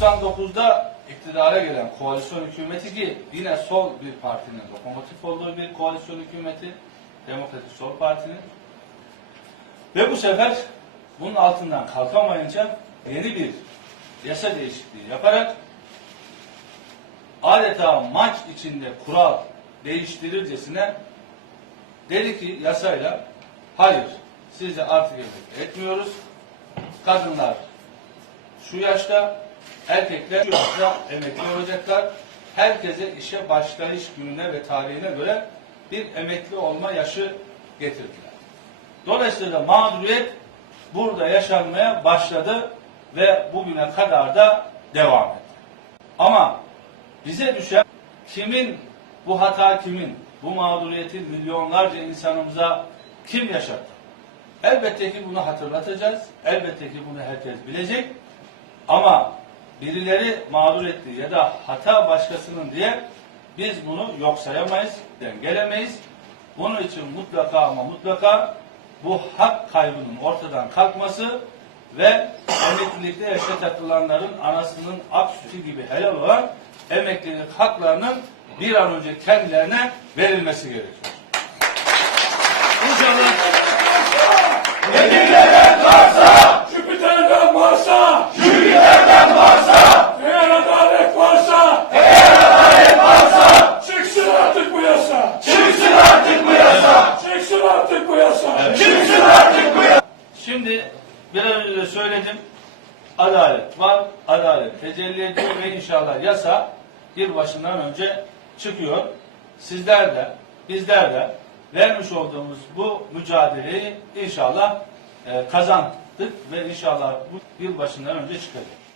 99'da iktidara gelen koalisyon hükümeti ki yine sol bir partinin lokomotif olduğu bir koalisyon hükümeti, Demokratik Sol Parti'nin ve bu sefer bunun altından kalkamayınca yeni bir yasa değişikliği yaparak adeta maç içinde kural değiştirircesine dedi ki yasayla hayır sizi artık etmiyoruz. Kadınlar şu yaşta, erkekler emekli olacaklar. Herkese işe başlayış gününe ve tarihine göre bir emekli olma yaşı getirdiler. Dolayısıyla mağduriyet burada yaşanmaya başladı ve bugüne kadar da devam etti. Ama bize düşen kimin bu hata kimin, bu mağduriyeti milyonlarca insanımıza kim yaşattı? Elbette ki bunu hatırlatacağız. Elbette ki bunu herkes bilecek. Ama birileri mağdur etti ya da hata başkasının diye biz bunu yok sayamayız, dengelemeyiz. Bunun için mutlaka ama mutlaka bu hak kaybının ortadan kalkması ve emeklilikte yaşa takılanların anasının ak sütü gibi helal olan emeklilik haklarının bir an önce kendilerine verilmesi gerekiyor. İnşallah Jüpiter'den Mars'a! Jüpiter'den Mars'a! Eğer adalet varsa! Eğer adalet varsa! Çıksın artık bu yasa! Çıksın artık bu yasa! Çıksın artık bu Çıksın artık bu! Şimdi biraz önce söyledim. Adalet var, adalet tecelli ediyor ve inşallah yasa yılbaşından önce çıkıyor. Sizler de, bizler de vermiş olduğumuz bu mücadeleyi inşallah e, kazandık ve inşallah bu yılbaşından önce çıkacak.